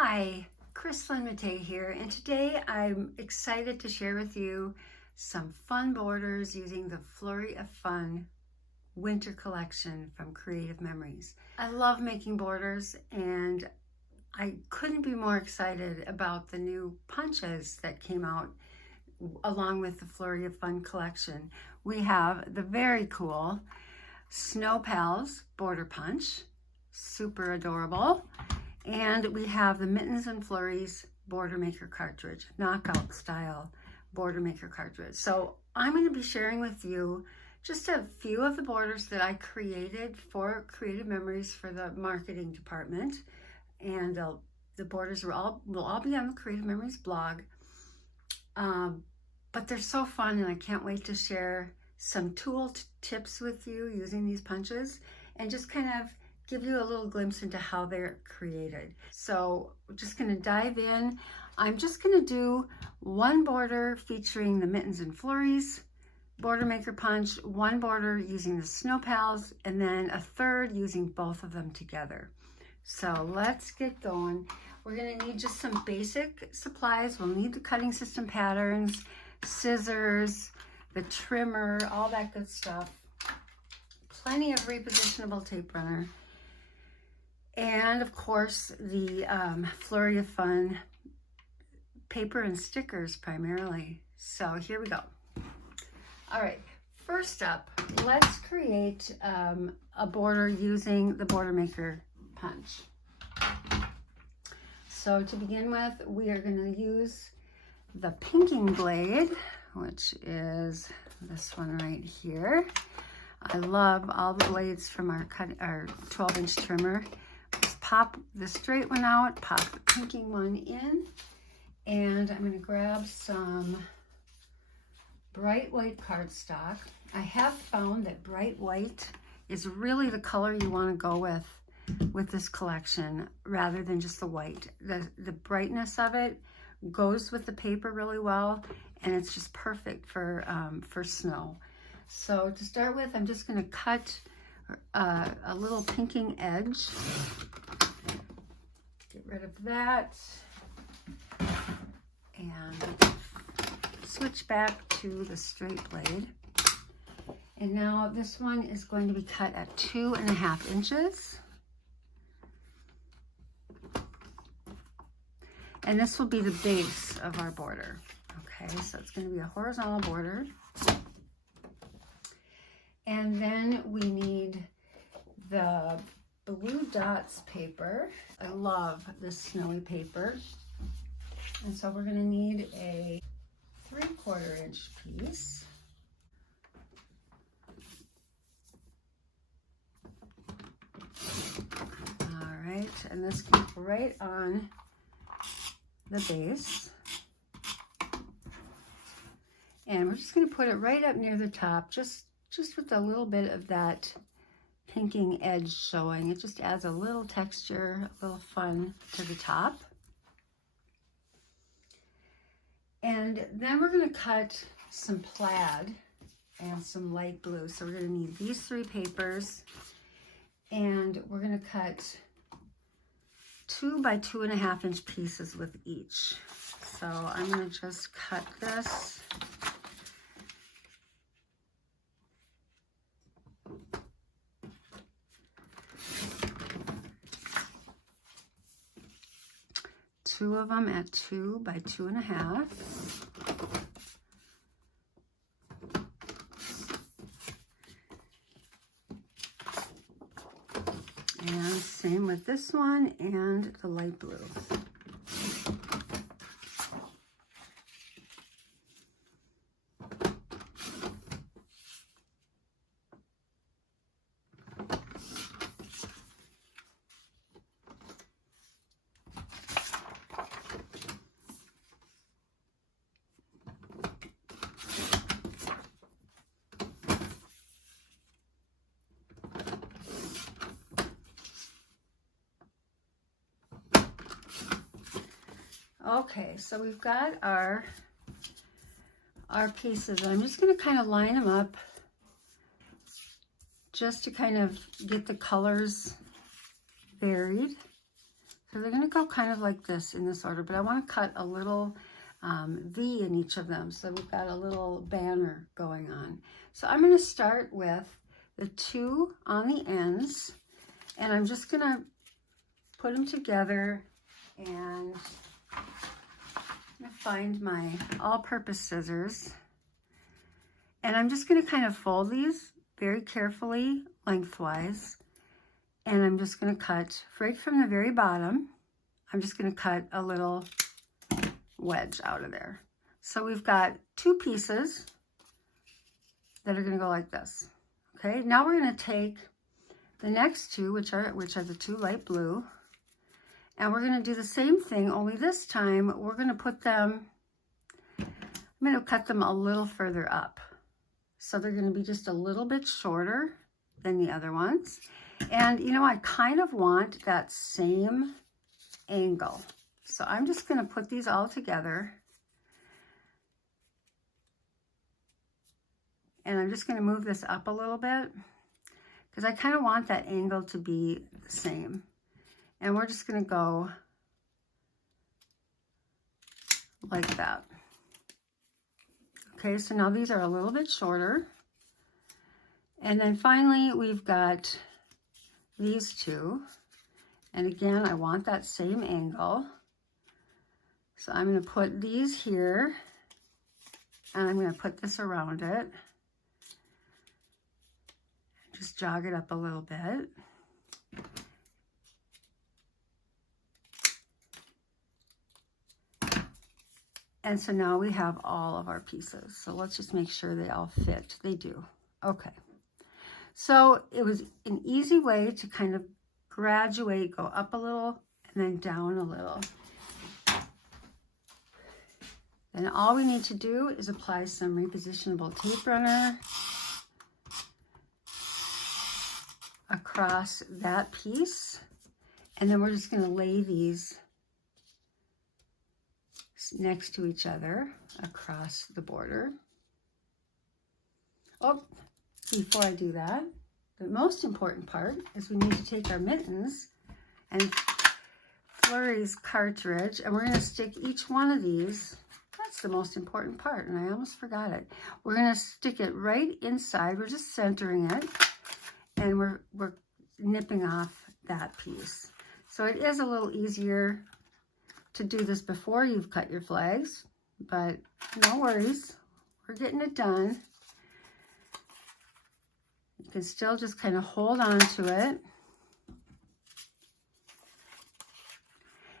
Hi, Krislyn Mattei here, and today I'm excited to share with you some fun borders using the Flurry of Fun winter collection from Creative Memories. I love making borders, and I couldn't be more excited about the new punches that came out along with the Flurry of Fun collection. We have the very cool Snow Pals border punch, super adorable. And we have the Mittens and Flurries border maker cartridge, knockout style border maker cartridge. So I'm going to be sharing with you just a few of the borders that I created for Creative Memories for the marketing department. And the borders will all be on the Creative Memories blog. But they're so fun, and I can't wait to share some tool tips with you using these punches and just kind of give you a little glimpse into how they're created. So we're just going to dive in. I'm just going to do one border featuring the Mittens and Flurries border maker punch, one border using the Snow Pals, and then a third using both of them together. So let's get going. We're going to need just some basic supplies. We'll need the cutting system patterns, scissors, the trimmer, all that good stuff. Plenty of repositionable tape runner. And of course, the Flurry of Fun paper and stickers primarily. So here we go. All right, first up, let's create a border using the border maker punch. So to begin with, we are going to use the pinking blade, which is this one right here. I love all the blades from our 12-inch trimmer. Just pop the straight one out, pop the pinking one in, and I'm going to grab some bright white cardstock. I have found that bright white is really the color you want to go with this collection rather than just the white. The brightness of it goes with the paper really well, and it's just perfect for snow. So to start with, I'm just going to cut a little pinking edge. Get rid of that. And switch back to the straight blade. And now this one is going to be cut at 2.5 inches. And this will be the base of our border. Okay, so it's going to be a horizontal border. And then we need the blue dots paper. I love this snowy paper. And so we're going to need a 3/4 inch piece. All right, and this goes right on the base. And we're just going to put it right up near the top, just with a little bit of that pinking edge showing. It just adds a little texture, a little fun to the top. And then we're going to cut some plaid and some light blue. So we're going to need these 3 papers, and we're going to cut 2 by 2.5 inch pieces with each. So I'm going to just cut this. Two of them at 2 by 2.5. And same with this one and the light blue. Okay, so we've got our pieces. I'm just going to kind of line them up just to kind of get the colors varied. So they're going to go kind of like this in this order, but I want to cut a little V in each of them. So we've got a little banner going on. So I'm going to start with the 2 on the ends, and I'm just going to put them together, and I'm going to find my all-purpose scissors, and I'm just going to kind of fold these very carefully lengthwise, and I'm just going to cut right from the very bottom. I'm just going to cut a little wedge out of there. So we've got 2 pieces that are going to go like this. Okay, now we're going to take the next 2, which are the 2 light blue, and we're going to do the same thing, only this time we're going to put them, I'm going to cut them a little further up. So they're going to be just a little bit shorter than the other ones. And you know, I kind of want that same angle. So I'm just going to put these all together. And I'm just going to move this up a little bit because I kind of want that angle to be the same. And we're just going to go like that. Okay, so now these are a little bit shorter. And then finally, we've got these 2. And again, I want that same angle. So I'm going to put these here, and I'm going to put this around it. Just jog it up a little bit. And so now we have all of our pieces. So let's just make sure they all fit. They do. Okay. So it was an easy way to kind of graduate, go up a little and then down a little. Then all we need to do is apply some repositionable tape runner across that piece. And then we're just going to lay these next to each other across the border. Oh, before I do that, the most important part is we need to take our Mittens and Flurries cartridge, and we're going to stick each one of these. That's the most important part, and I almost forgot it. We're going to stick it right inside. We're just centering it, and we're nipping off that piece. So it is a little easier to do this before you've cut your flags, but no worries, we're getting it done. You can still just kind of hold on to it.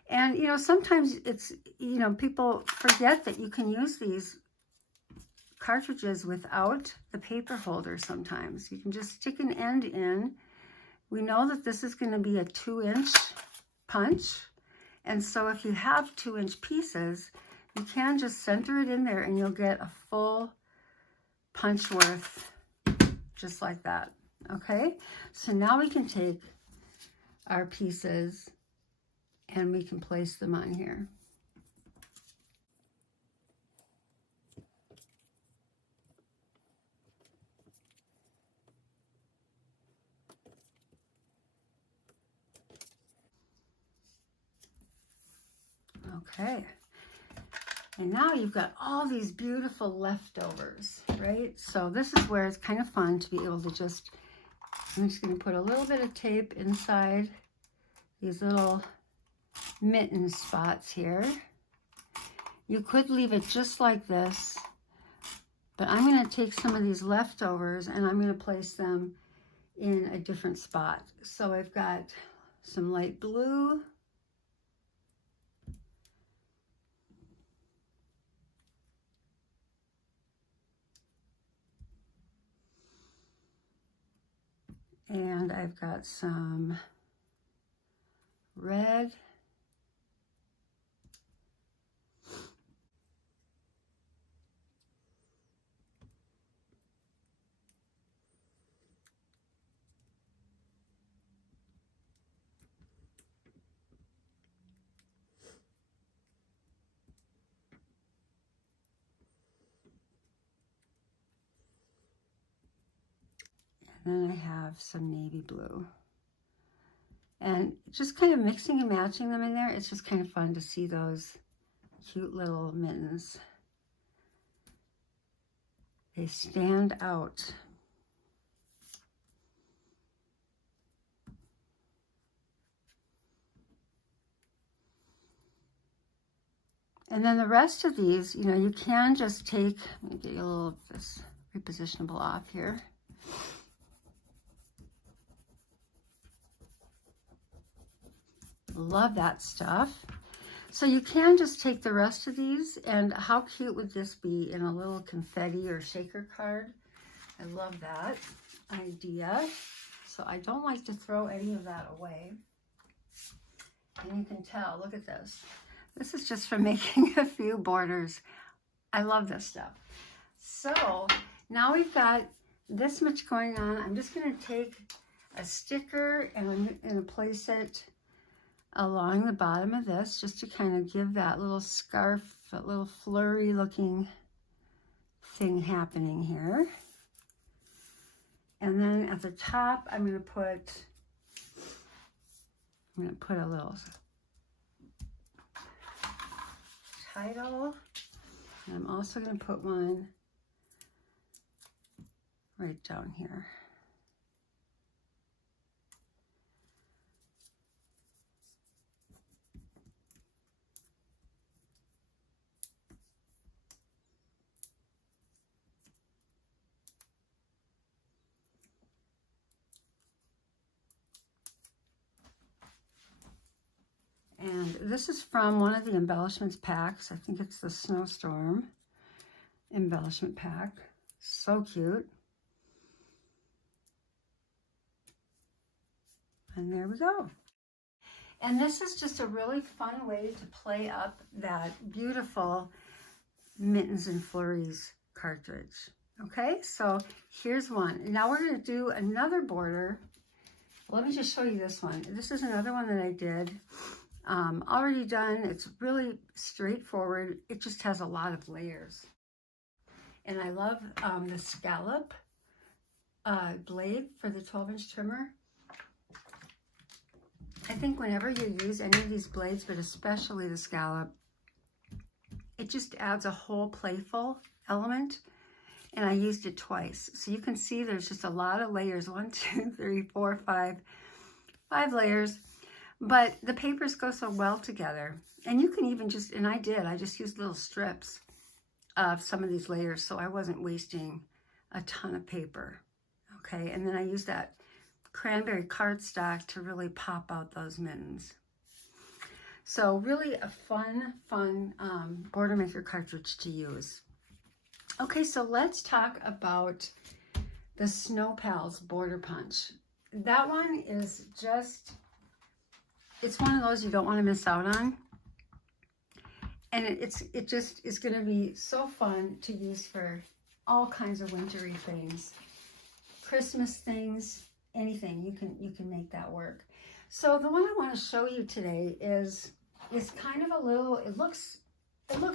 And, you know, sometimes it's, you know, people forget that you can use these cartridges without the paper holder sometimes. You can just stick an end in. We know that this is going to be a 2-inch punch. And so if you have 2-inch pieces, you can just center it in there and you'll get a full punch worth just like that. Okay, so now we can take our pieces and we can place them on here. Okay, and now you've got all these beautiful leftovers, right? So this is where it's kind of fun to be able to just, I'm just going to put a little bit of tape inside these little mitten spots here. You could leave it just like this, but I'm going to take some of these leftovers and I'm going to place them in a different spot. So I've got some light blue. And I've got some red. And then I have some navy blue. And just kind of mixing and matching them in there. It's just kind of fun to see those cute little mittens. They stand out. And then the rest of these, you know, you can just take, let me get you a little of this repositionable off here. Love that stuff. So you can just take the rest of these, and how cute would this be in a little confetti or shaker card? I love that idea. So I don't like to throw any of that away. And you can tell, look at this. This is just from making a few borders. I love this stuff. So now we've got this much going on. I'm just going to take a sticker and I'm going to place it along the bottom of this just to kind of give that little scarf, that little flurry looking thing happening here. And then at the top, I'm going to put a little title. And I'm also going to put one right down here. And this is from one of the embellishments packs. I think it's the Snowstorm embellishment pack. So cute. And there we go. And this is just a really fun way to play up that beautiful Mittens and Flurries cartridge. Okay, so here's one. Now we're going to do another border. Let me just show you this one. This is another one that I did. Already done. It's really straightforward. It just has a lot of layers. And I love the scallop blade for the 12-inch trimmer. I think whenever you use any of these blades, but especially the scallop, it just adds a whole playful element. And I used it twice. So you can see there's just a lot of layers. 1, 2, 3, 4, 5 layers. But the papers go so well together. And you can even just, and I just used little strips of some of these layers so I wasn't wasting a ton of paper. Okay, and then I used that cranberry cardstock to really pop out those mittens. So really a fun border maker cartridge to use. Okay, so let's talk about the Snow Pals border punch. That one is just, it's one of those you don't want to miss out on. And it just is going to be so fun to use for all kinds of wintry things. Christmas things, anything, you can make that work. So the one I want to show you today is kind of a little, it looks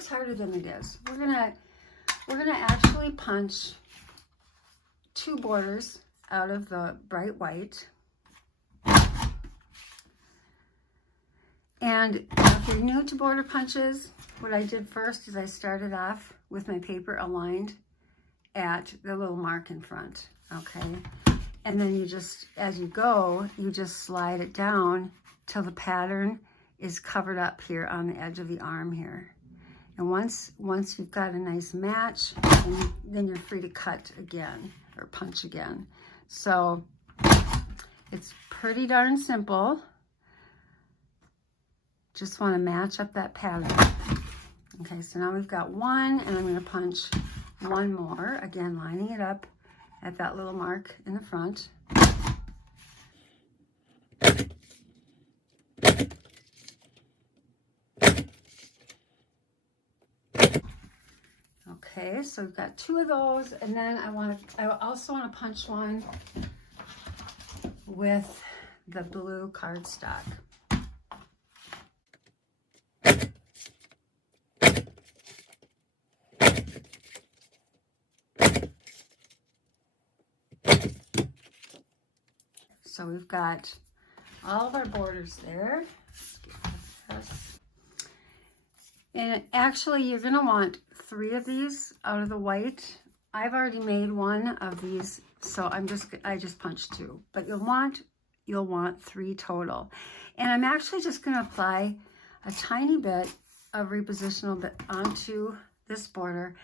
harder than it is. We're gonna actually punch 2 borders out of the bright white. And if you're new to border punches, what I did first is I started off with my paper aligned at the little mark in front, okay? And then you just, as you go, you just slide it down till the pattern is covered up here on the edge of the arm here. And once you've got a nice match, then you're free to cut again or punch again. So it's pretty darn simple. Just want to match up that pattern. Okay, so now we've got one, and I'm going to punch one more, again lining it up at that little mark in the front. Okay, so we've got 2 of those, and then I also want to punch one with the blue cardstock. So we've got all of our borders there. And actually, you're going to want 3 of these out of the white. I've already made 1 of these, so I just punched 2. But you'll want 3 total. And I'm actually just going to apply a tiny bit of repositional bit onto this border.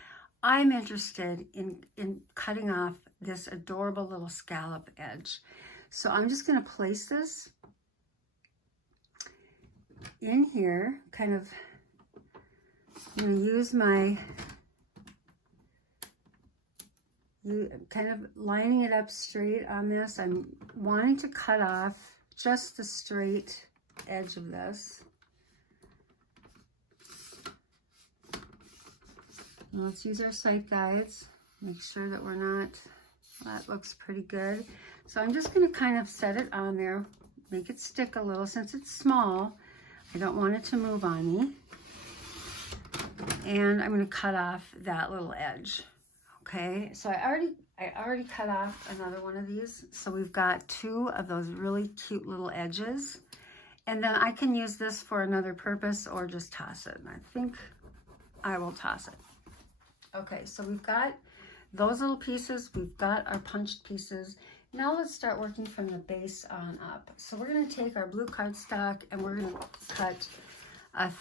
I'm interested in cutting off this adorable little scallop edge. So I'm just going to place this in here, kind of, I'm going to use kind of lining it up straight on this. I'm wanting to cut off just the straight edge of this. Now let's use our sight guides. Make sure that we're not, that looks pretty good. So I'm just going to kind of set it on there, make it stick a little since it's small. I don't want it to move on me. And I'm going to cut off that little edge. Okay, so I already cut off another one of these. So we've got 2 of those really cute little edges. And then I can use this for another purpose or just toss it. And I think I will toss it. Okay, so we've got those little pieces. We've got our punched pieces. Now let's start working from the base on up. So we're going to take our blue cardstock and we're going to cut a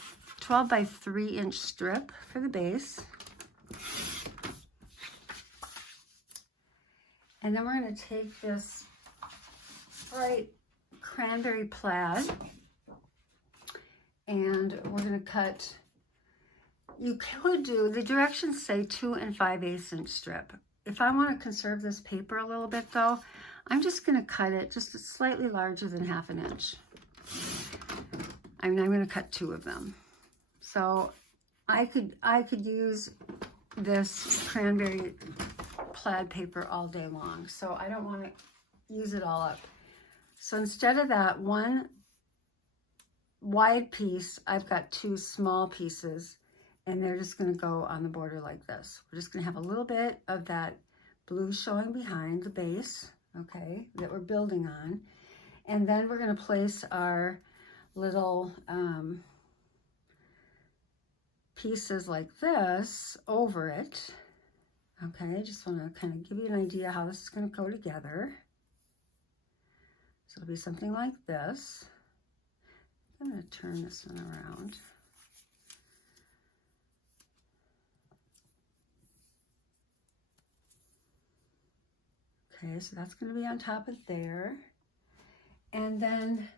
12 by 3 inch strip for the base. And then we're going to take this bright cranberry plaid and we're going to cut, you could do, the directions say 2 5/8 inch strip. If I want to conserve this paper a little bit though, I'm just going to cut it just slightly larger than 1/2 inch. I mean, I'm going to cut 2 of them. So I could use this cranberry plaid paper all day long. So I don't want to use it all up. So instead of that 1 wide piece, I've got 2 small pieces and they're just going to go on the border like this. We're just going to have a little bit of that blue showing behind the base, okay, that we're building on. And then we're going to place our little pieces like this over it. Okay, I just want to kind of give you an idea how this is going to go together. So it'll be something like this. I'm going to turn this one around. Okay, so that's going to be on top of there. And then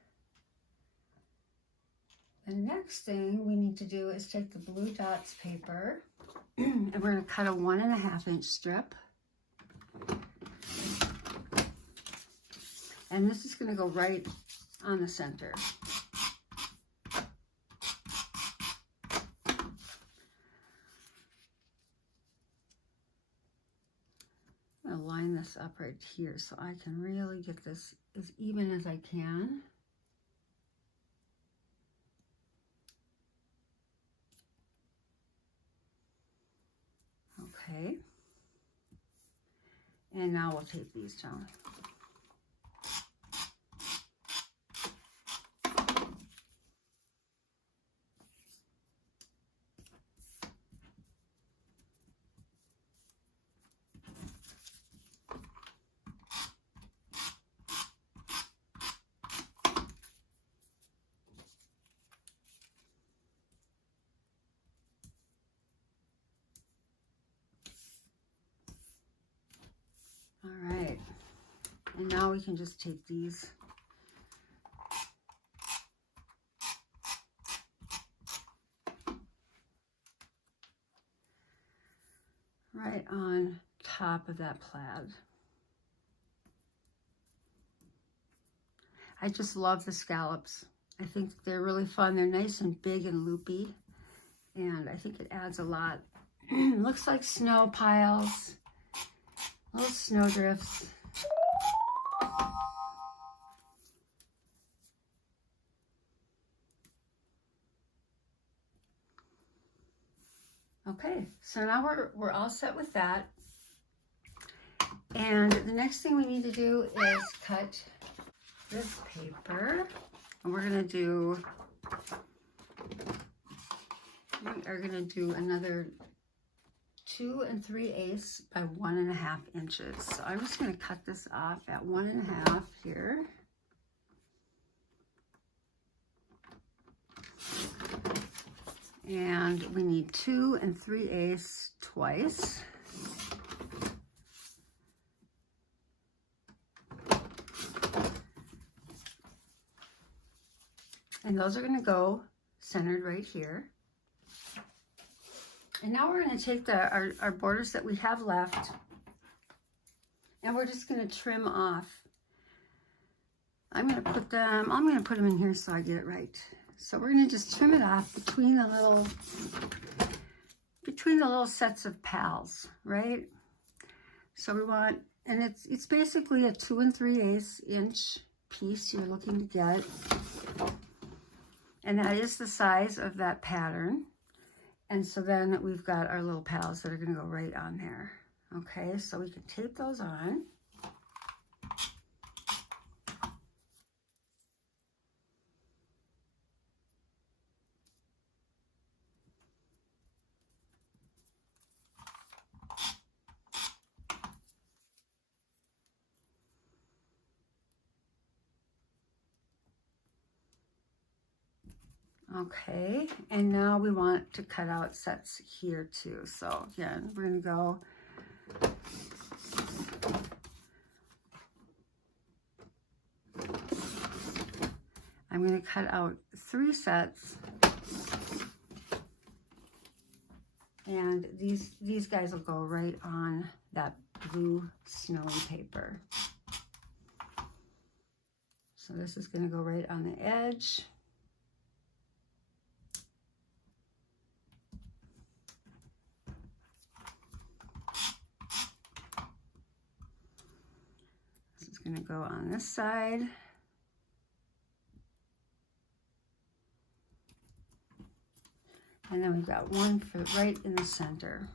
the next thing we need to do is take the blue dots paper and we're going to cut a 1 1/2 inch strip. And this is going to go right on the center. I'm going to line this up right here so I can really get this as even as I can. Okay. And now we'll tape these down. All right, and now we can just take these right on top of that plaid. I just love the scallops. I think they're really fun. They're nice and big and loopy, and I think it adds a lot. Looks like snow piles. Little snowdrifts. Okay, so now we're all set with that. And the next thing we need to do is cut this paper, and we are gonna do another 2 3/8 by 1.5 inches. So I'm just gonna cut this off at 1.5 here. And we need 2 3/8 twice. And those are gonna go centered right here. And now we're going to take our borders that we have left, and we're just going to trim off. I'm going to put them in here so I get it right. So we're going to just trim it off between the little sets of pals, right? So we want, and it's basically a 2 3/8 inch piece you're looking to get. And that is the size of that pattern. And so then we've got our little pals that are going to go right on there. Okay, so we can tape those on. Okay, and now we want to cut out sets here too. So again, we're going to go I'm going to cut out 3 sets, and these guys will go right on that blue snowy paper. So this is going to go right on the edge. Going to go on this side. And then we've got one for right in the center.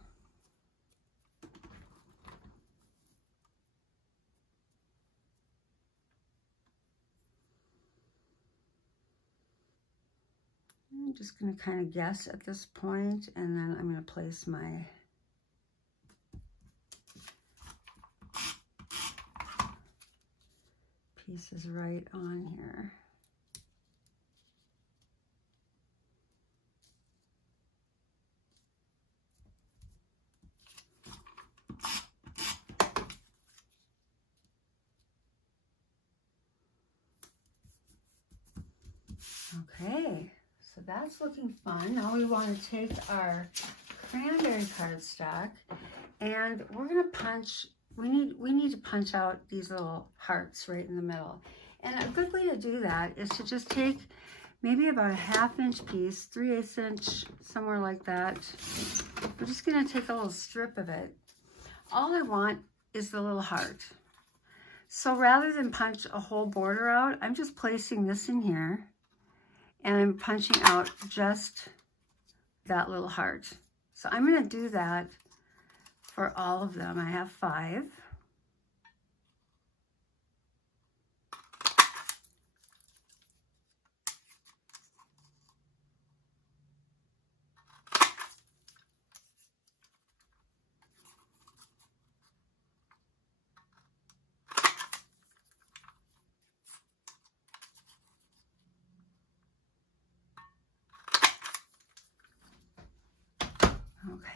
I'm just going to kind of guess at this point, and then I'm going to place my pieces right on here. Okay, so that's looking fun. Now we want to take our cranberry cardstock, and we're going to punch. We need to punch out these little hearts right in the middle. And a good way to do that is to just take maybe about a 1/2 inch piece, 3/8 inch, somewhere like that. We're just going to take a little strip of it. All I want is the little heart. So rather than punch a whole border out, I'm just placing this in here, and I'm punching out just that little heart. So I'm going to do that for all of them. I have 5.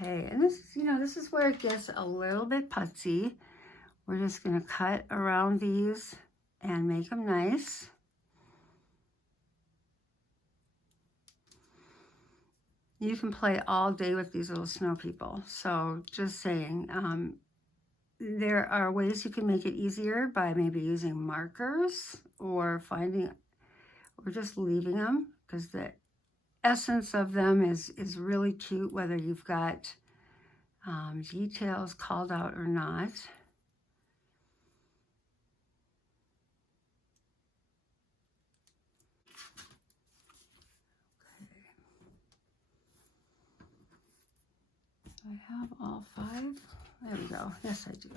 Okay, and this is, this is where it gets a little bit putsy. We're just going to cut around these and make them nice. You can play all day with these little snow people. So just saying, there are ways you can make it easier by maybe using markers or just leaving them, because the essence of them is really cute, whether you've got details called out or not. Okay. I have all 5. There we go. Yes, I do.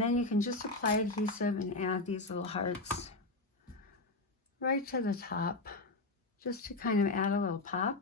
And then you can just apply adhesive and add these little hearts right to the top, just to kind of add a little pop.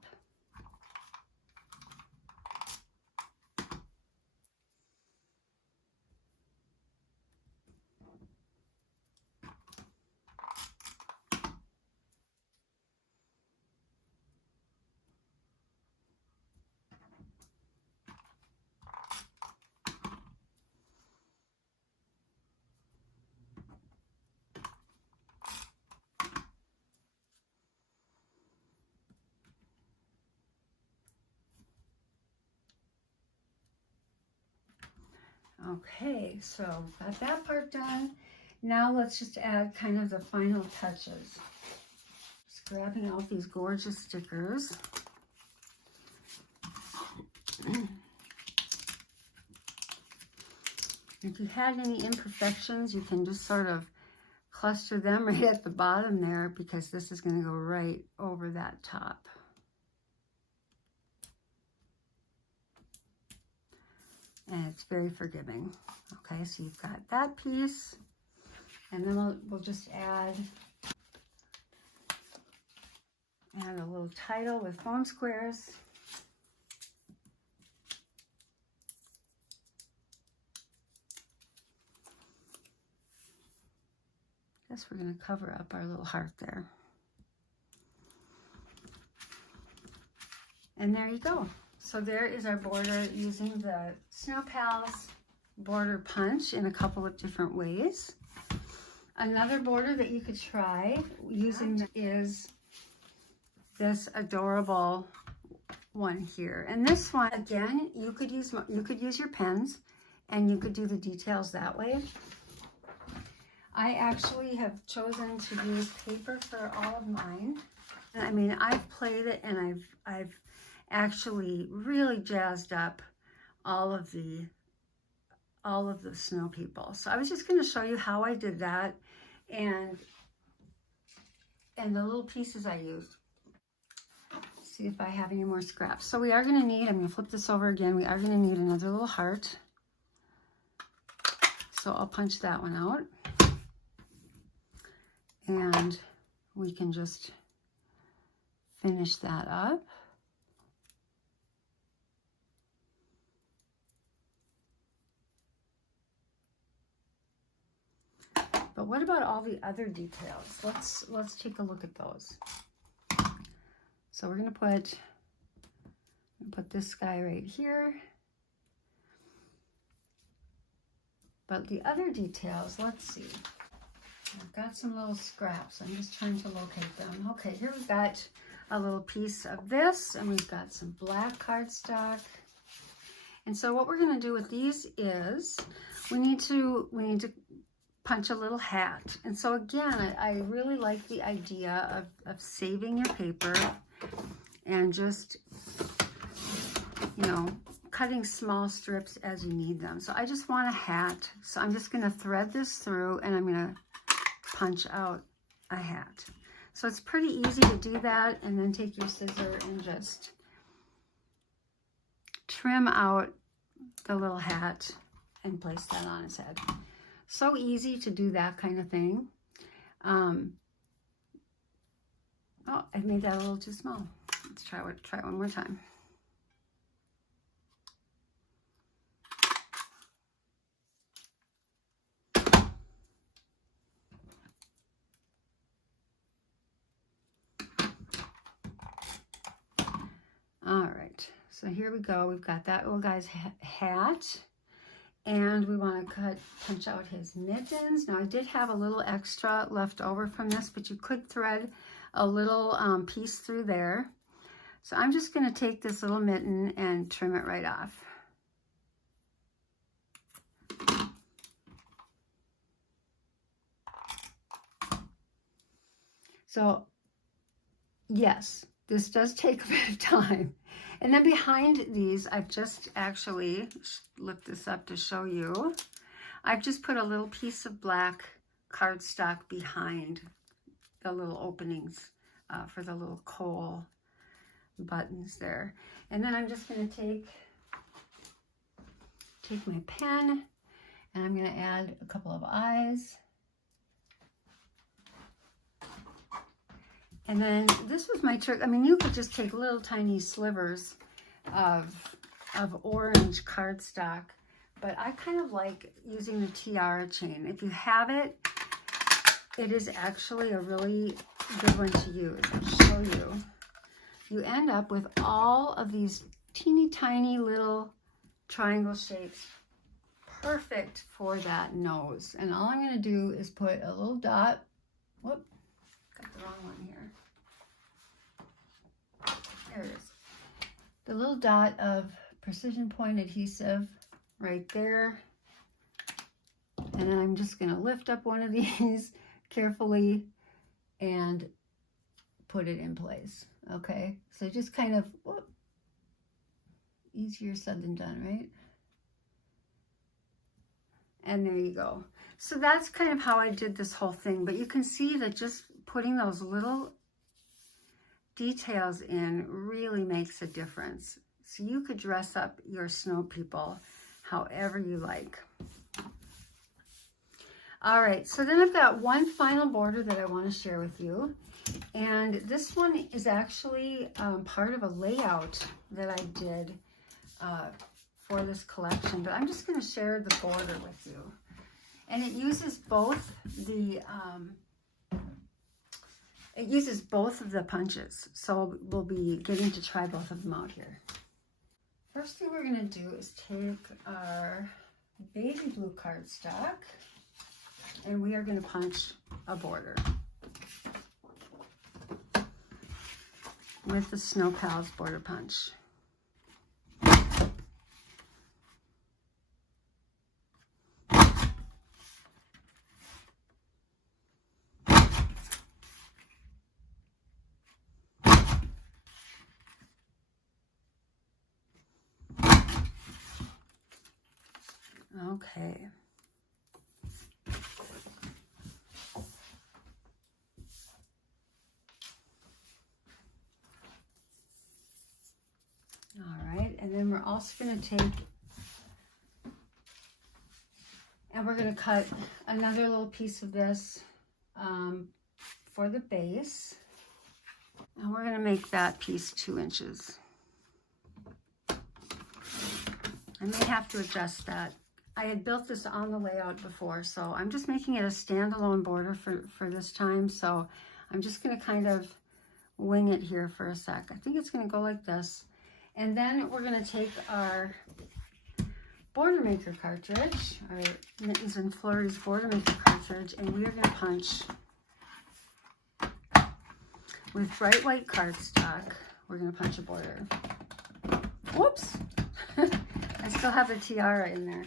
Okay, so got that part done. Now let's just add kind of the final touches. Just grabbing out these gorgeous stickers. If you had any imperfections, you can just sort of cluster them right at the bottom there, because this is going to go right over that top. And it's very forgiving. Okay, so you've got that piece, and then we'll just add a little title with foam squares. Guess we're going to cover up our little heart there. And there you go. So there is our border using the Snow Pals border punch in a couple of different ways. Another border that you could try using is this adorable one here. And this one, again, you could use your pens, and you could do the details that way. I actually have chosen to use paper for all of mine. I mean, I've played it, and I've actually really jazzed up all of the snow people. So I was just going to show you how I did that, and the little pieces I used. See if I have any more scraps. So we are going to need, I'm going to flip this over again, we are going to need another little heart. So I'll punch that one out. And we can just finish that up. But what about all the other details? Let's take a look at those. So we're going to put this guy right here. But the other details, let's see. I've got some little scraps. I'm just trying to locate them. Okay, here we've got a little piece of this, and we've got some black cardstock. And so what we're going to do with these is we need to punch a little hat. And so again, I really like the idea of saving your paper and just, you know, cutting small strips as you need them. So I just want a hat. So I'm just going to thread this through, and I'm going to punch out a hat. So it's pretty easy to do that, and then take your scissor and just trim out the little hat and place that on his head. So easy to do that kind of thing. Oh, I made that a little too small. Let's try it one more time. All right, so here we go. We've got that little guy's hat, and we want to punch out his mittens. Now I did have a little extra left over from this, but you could thread a little piece through there. So I'm just going to take this little mitten and trim it right off. So yes, this does take a bit of time. And then behind these, I've just actually, lift this up to show you, I've just put a little piece of black cardstock behind the little openings for the little coal buttons there. And then I'm just going to take my pen, And I'm going to add a couple of eyes. And then this was my trick. I mean, you could just take little tiny slivers of orange cardstock, but I kind of like using the tiara chain. If you have it, it is actually a really good one to use. I'll show you. You end up with all of these teeny tiny little triangle shapes, perfect for that nose. And all I'm going to do is put a little dot. Whoop, got the wrong one here. There it is. The little dot of precision point adhesive right there. And then I'm just going to lift up one of these carefully and put it in place. Okay, so just kind of, whoop, easier said than done, right? And there you go. So that's kind of how I did this whole thing, but you can see that just putting those little details in really makes a difference. So you could dress up your snow people however you like. All right, so then I've got one final border that I want to share with you. And this one is actually part of a layout that I did for this collection, but I'm just going to share the border with you. And it uses both the of the punches, so we'll be getting to try both of them out here. First thing we're going to do is take our baby blue cardstock, and we are going to punch a border with the Snow Pals border punch. Okay. All right, and then we're also going to take, and we're going to cut another little piece of this for the base. And we're going to make that piece 2 inches. I may have to adjust that. I had built this on the layout before, so I'm just making it a standalone border for this time. So I'm just going to kind of wing it here for a sec. I think it's going to go like this. And then we're going to take our border maker cartridge, our Mittens and Flurries border maker cartridge, and we are going to punch with bright white cardstock. We're going to punch a border. Whoops! I still have the tiara in there.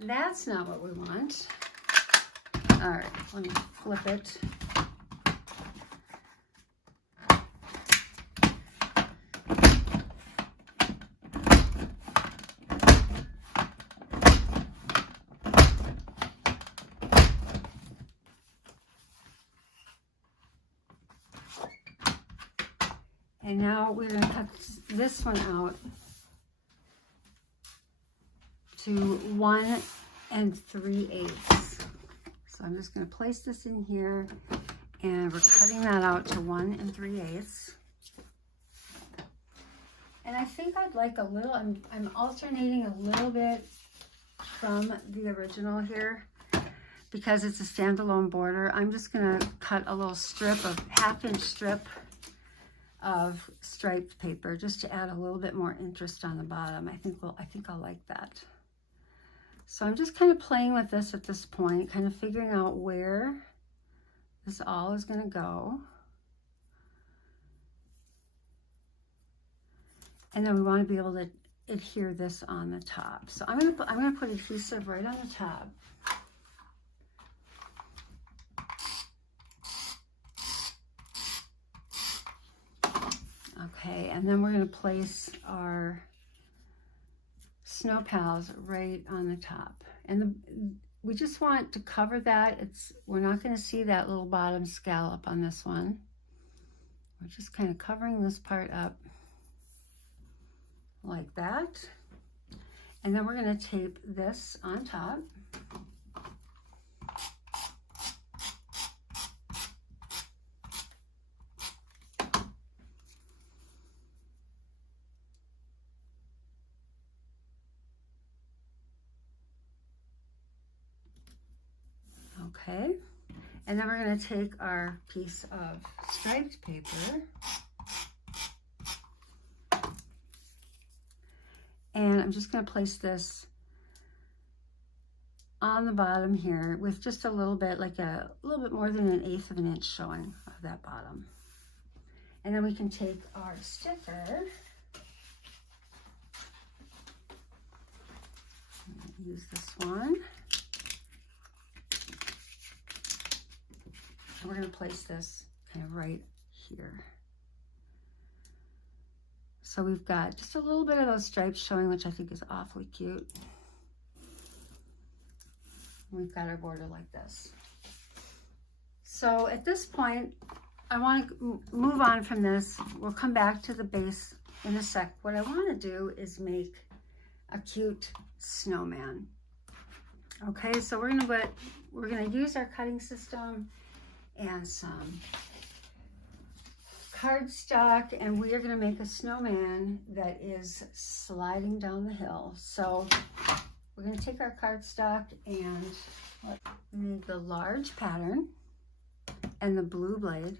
That's not what we want. All right, let me flip it. And now we're going to cut this one out to 1 3/8. So I'm just going to place this in here, and we're cutting that out to 1 3/8. And I think I'd like a little, I'm alternating a little bit from the original here because it's a standalone border. I'm just going to cut a little strip of 1/2 inch strip of striped paper just to add a little bit more interest on the bottom. I think I'll like that. So I'm just kind of playing with this at this point, kind of figuring out where this all is going to go. And then we want to be able to adhere this on the top. So I'm going to put adhesive right on the top. Okay, and then we're going to place our Snow Pals right on the top. And we just want to cover that. We're not going to see that little bottom scallop on this one. We're just kind of covering this part up like that. And then we're going to tape this on top. Okay, and then we're going to take our piece of striped paper and I'm just going to place this on the bottom here with just a little bit, like a little bit more than 1/8 of an inch showing of that bottom. And then we can take our sticker, use this one, and we're going to place this kind of right here. So we've got just a little bit of those stripes showing, which I think is awfully cute. We've got our border like this. So at this point, I want to move on from this. We'll come back to the base in a sec. What I want to do is make a cute snowman. Okay, so we're gonna use our cutting system and some cardstock, and we are going to make a snowman that is sliding down the hill. So we're going to take our cardstock and we need the large pattern and the blue blade,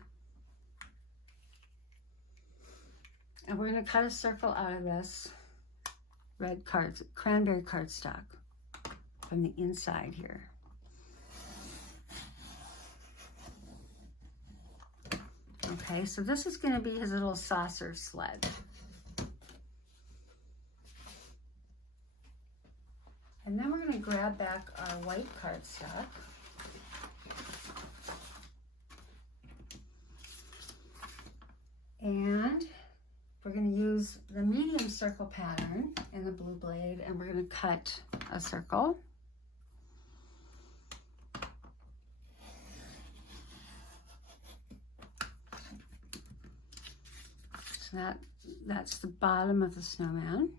and we're going to cut a circle out of this cranberry cardstock from the inside here. Okay, so this is going to be his little saucer sled. And then we're going to grab back our white cardstock. And we're going to use the medium circle pattern in the blue blade, and we're going to cut a circle. That's the bottom of the snowman.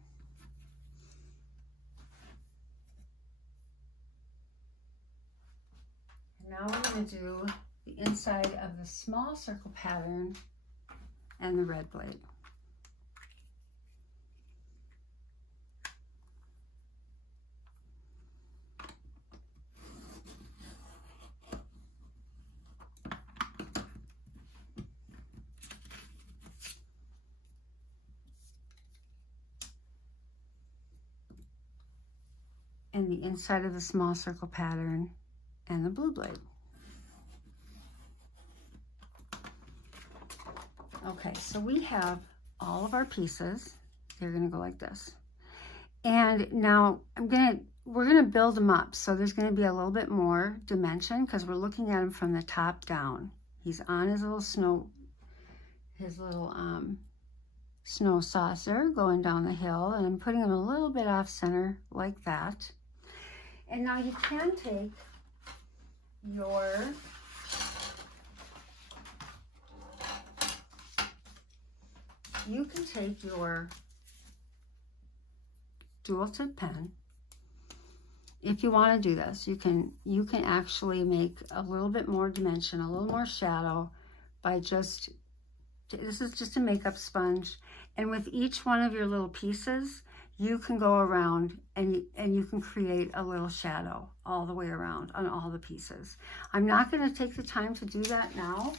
And now we're going to do the inside of the small circle pattern and the red blade. And the inside of the small circle pattern and the blue blade. Okay, so we have all of our pieces. They're gonna go like this. And now we're gonna build them up. So there's gonna be a little bit more dimension because we're looking at him from the top down. He's on his little snow saucer going down the hill, and I'm putting him a little bit off center like that. And now you can take your dual tip pen. If you want to do this, you can actually make a little bit more dimension, a little more shadow by this is just a makeup sponge, and with each one of your little pieces, you can go around and you can create a little shadow all the way around on all the pieces. I'm not going to take the time to do that now.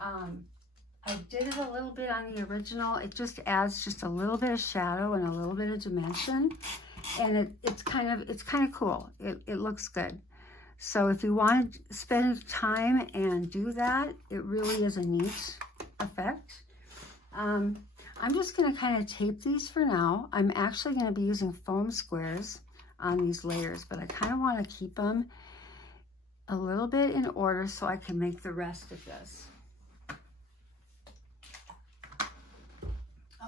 I did it a little bit on the original. It just adds just a little bit of shadow and a little bit of dimension, and it's kind of cool. It looks good. So if you want to spend time and do that, it really is a neat effect. I'm just going to kind of tape these for now. I'm actually going to be using foam squares on these layers, but I kind of want to keep them a little bit in order so I can make the rest of this.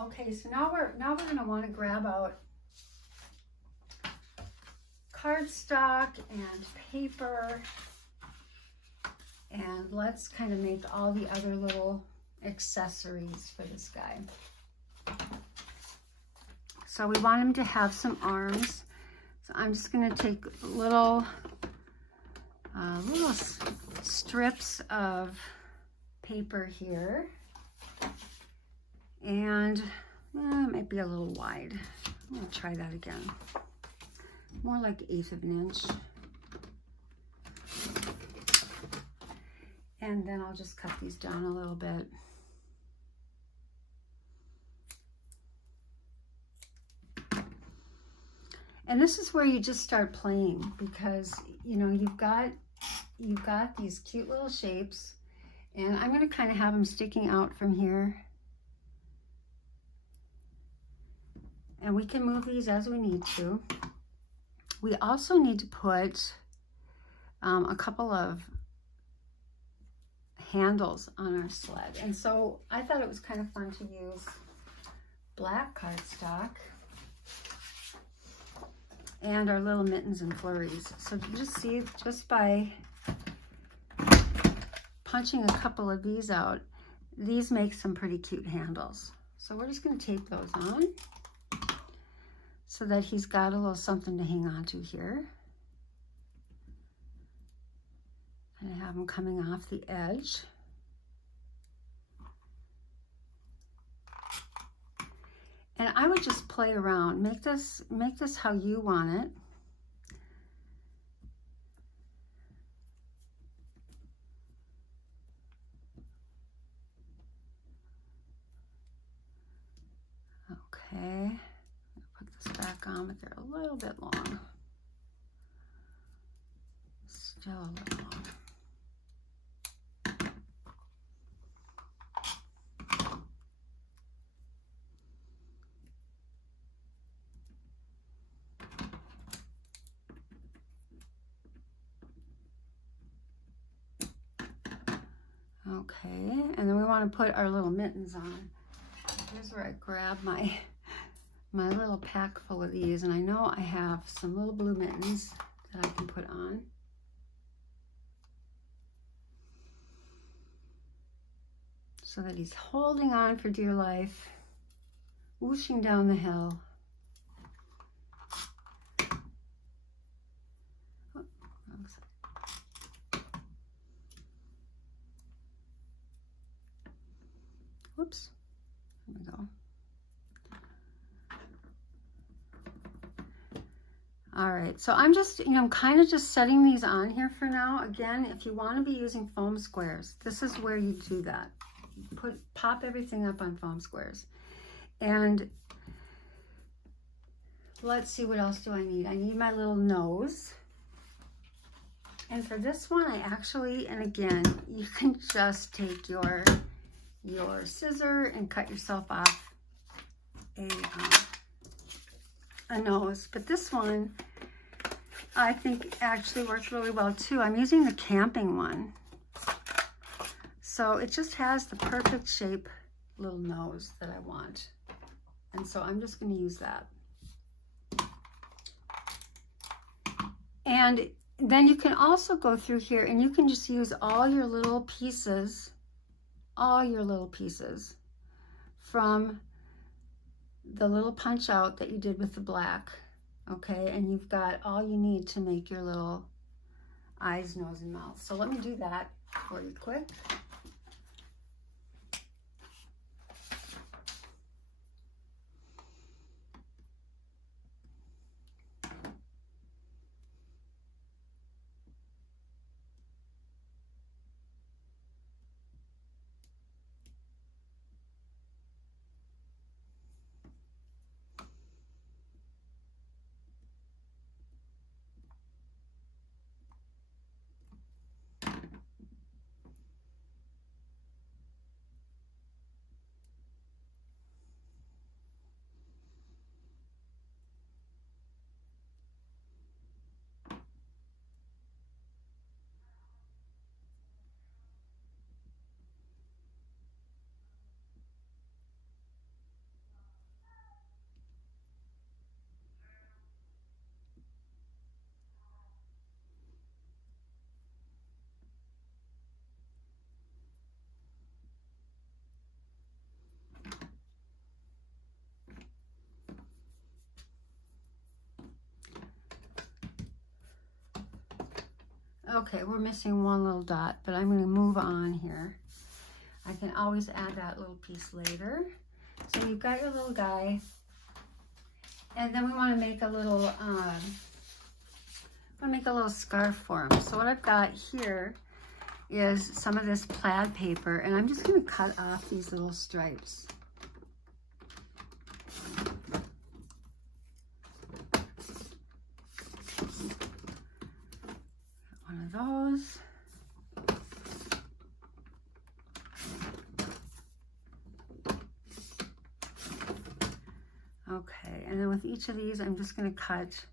Okay, so now we're going to want to grab out cardstock and paper, and let's kind of make all the other little accessories for this guy. So we want him to have some arms. So I'm just going to take little strips of paper here, and it might be a little wide. I'm going to try that again. More like 1/8 of an inch. And then I'll just cut these down a little bit. And this is where you just start playing, because you know you've got these cute little shapes, and I'm going to kind of have them sticking out from here. And we can move these as we need to. We also need to put a couple of handles on our sled. And so I thought it was kind of fun to use black cardstock and our little Mittens and Flurries. So just see, just by punching a couple of these out, these make some pretty cute handles. So we're just going to tape those on so that he's got a little something to hang on to here. And have them coming off the edge. And I would just play around. Make this how you want it. Okay. Put this back on, but they're a little bit long. Still a little long. Okay, and then we want to put our little mittens on. Here's where I grab my little pack full of these, and I know I have some little blue mittens that I can put on. So that he's holding on for dear life, whooshing down the hill. Whoops, there we go. All right, so I'm just, I'm kind of just setting these on here for now. Again, if you want to be using foam squares, this is where you do that. Pop everything up on foam squares. And let's see, what else do I need? I need my little nose. And for this one, I actually, and again, you can just take your scissor and cut yourself off a nose. But this one, I think actually works really well too. I'm using the camping one. So it just has the perfect shape little nose that I want. And so I'm just going to use that. And then you can also go through here and you can just use all your little pieces from the little punch out that you did with the black. Okay, and you've got all you need to make your little eyes, nose, and mouth. So let me do that for you quick. Okay, we're missing one little dot, but I'm going to move on here. I can always add that little piece later. So you've got your little guy, and then we want to make a little scarf for him. So what I've got here is some of this plaid paper, and I'm just going to cut off these little stripes. One of those. Okay, and then with each of these, I'm just going to cut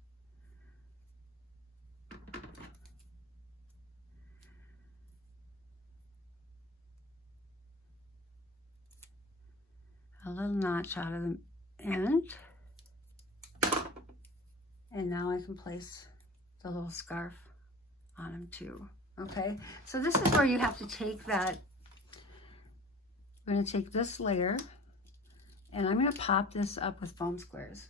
a little notch out of the end. And now I can place the little scarf on him too. Okay, so this is where you have to take that. We're going to take this layer, and I'm going to pop this up with foam squares.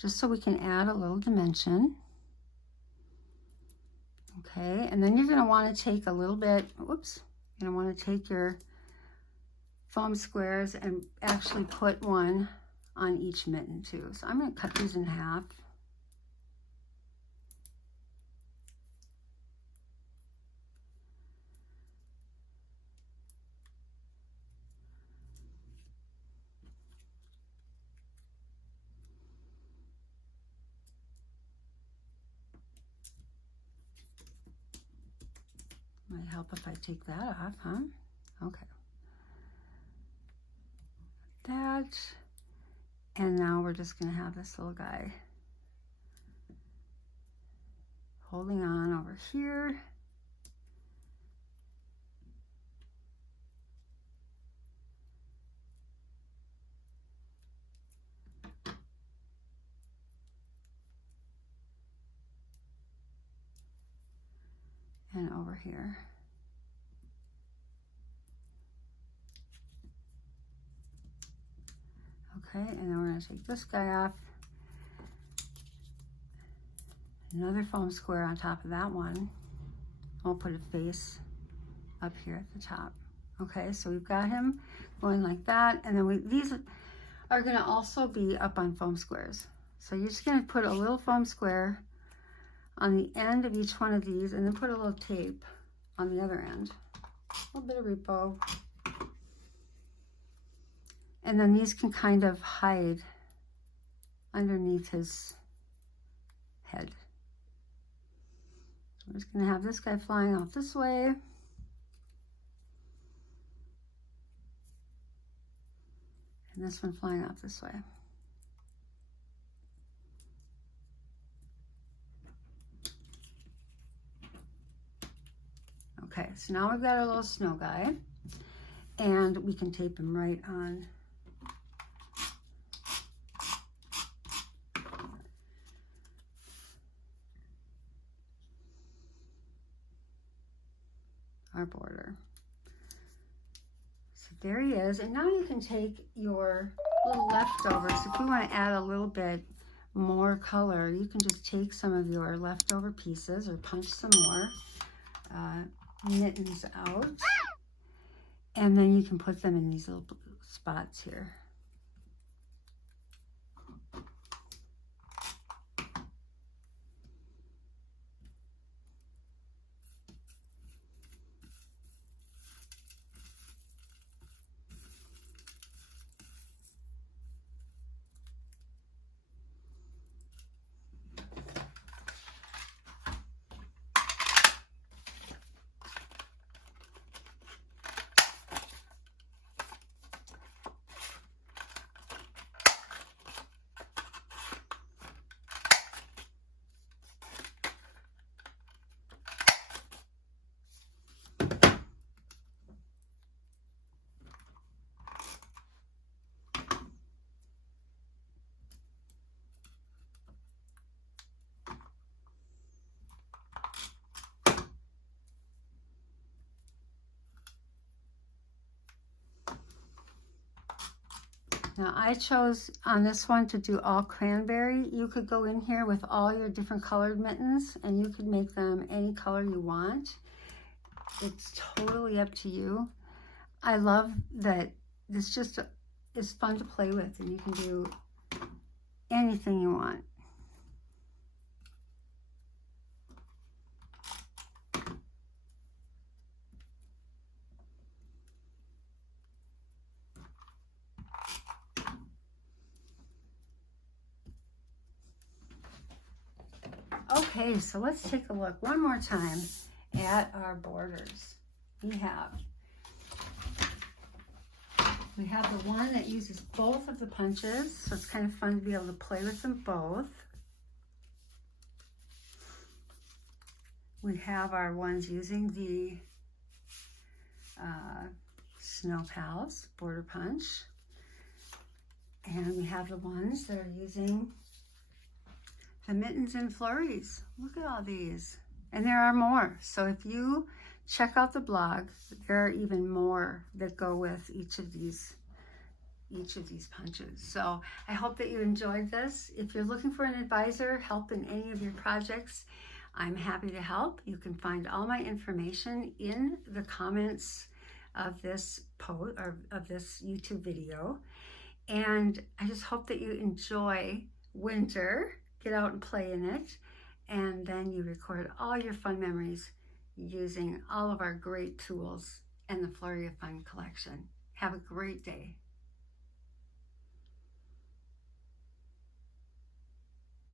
Just so we can add a little dimension. Okay, and then you're going to want to take a little bit, whoops, you're going to want to take your foam squares and actually put one on each mitten too. So I'm going to cut these in half. Might help if I take that off, huh? Okay. That. And now we're just going to have this little guy holding on over here. And over here. Okay, and then we're going to take this guy off. Another foam square on top of that one. I'll put a face up here at the top. Okay, so we've got him going like that, and then these are going to also be up on foam squares. So you're just going to put a little foam square on the end of each one of these, and then put a little tape on the other end. A little bit of repo. And then these can kind of hide underneath his head. So we're just going to have this guy flying off this way. And this one flying off this way. Okay, so now we've got our little snow guy, and we can tape him right on our border. So there he is, and now you can take your little leftovers. If we want to add a little bit more color, you can just take some of your leftover pieces or punch some more mittens out, and then you can put them in these little spots here. Now I chose on this one to do all cranberry. You could go in here with all your different colored mittens and you could make them any color you want. It's totally up to you. I love that this just is fun to play with and you can do anything you want. Okay, so let's take a look one more time at our borders. We have the one that uses both of the punches, so it's kind of fun to be able to play with them both. We have our ones using the Snow Pals border punch. And we have the ones that are using the Mittens and Flurries. Look at all these. And there are more. So if you check out the blog, there are even more that go with each of these punches. So I hope that you enjoyed this. If you're looking for an advisor, help in any of your projects, I'm happy to help. You can find all my information in the comments of this post or of this YouTube video. And I just hope that you enjoy winter, get out and play in it, and then you record all your fun memories using all of our great tools and the Flurry of Fun collection. Have a great day.